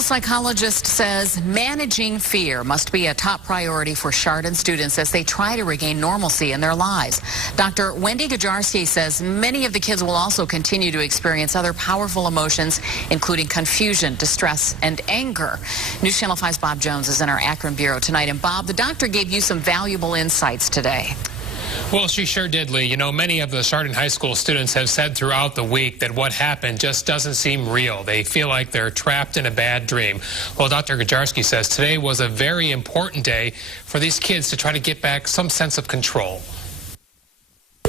Psychologist says managing fear must be a top priority for Chardon students as they try to regain normalcy in their lives. Dr. Wendy Gajarski says many of the kids will also continue to experience other powerful emotions, including confusion, distress, and anger. News Channel 5's Bob Jones is in our Akron bureau tonight. And Bob, the doctor gave you some valuable insights today. Well, she sure did, Lee. You know, many of the Chardon High School students have said throughout the week that what happened just doesn't seem real. They feel like they're trapped in a bad dream. Well, Dr. Gajarski says today was a very important day for these kids to try to get back some sense of control.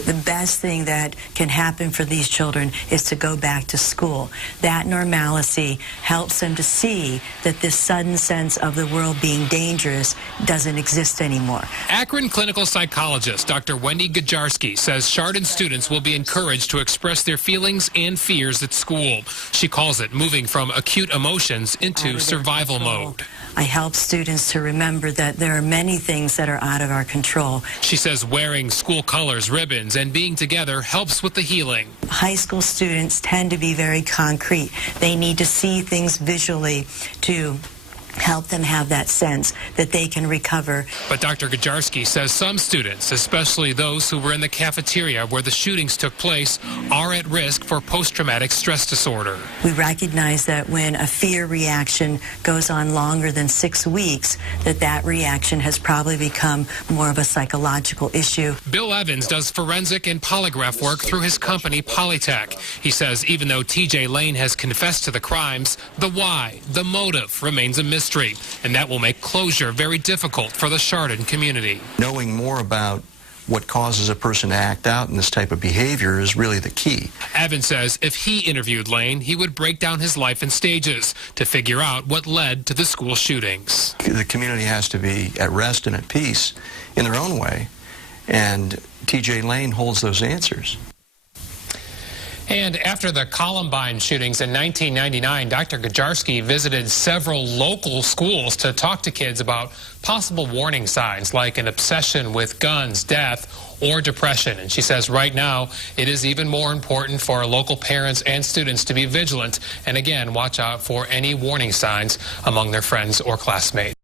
The best thing that can happen for these children is to go back to school. That normalcy helps them to see that this sudden sense of the world being dangerous doesn't exist anymore. Akron clinical psychologist Dr. Wendy Gajarski says Chardon students will be encouraged to express their feelings and fears at school. She calls it moving from acute emotions into survival mode. I help students to remember that there are many things that are out of our control. She says wearing school colors, ribbons, and being together helps with the healing. High school students tend to be very concrete. They need to see things visually to help them have that sense that they can recover. But Dr. Gajarski says some students, especially those who were in the cafeteria where the shootings took place, are at risk for post-traumatic stress disorder. We recognize that when a fear reaction goes on longer than 6 weeks, that reaction has probably become more of a psychological issue. Bill Evans does forensic and polygraph work through his company, Polytech. He says even though TJ Lane has confessed to the crimes, the why, the motive remains a mystery. And that will make closure very difficult for the Chardon community. Knowing more about what causes a person to act out in this type of behavior is really the key. Evans says if he interviewed Lane, he would break down his life in stages to figure out what led to the school shootings. The community has to be at rest and at peace in their own way, and TJ Lane holds those answers. And after the Columbine shootings in 1999, Dr. Gajarski visited several local schools to talk to kids about possible warning signs like an obsession with guns, death, or depression. And she says right now it is even more important for local parents and students to be vigilant and, again, watch out for any warning signs among their friends or classmates.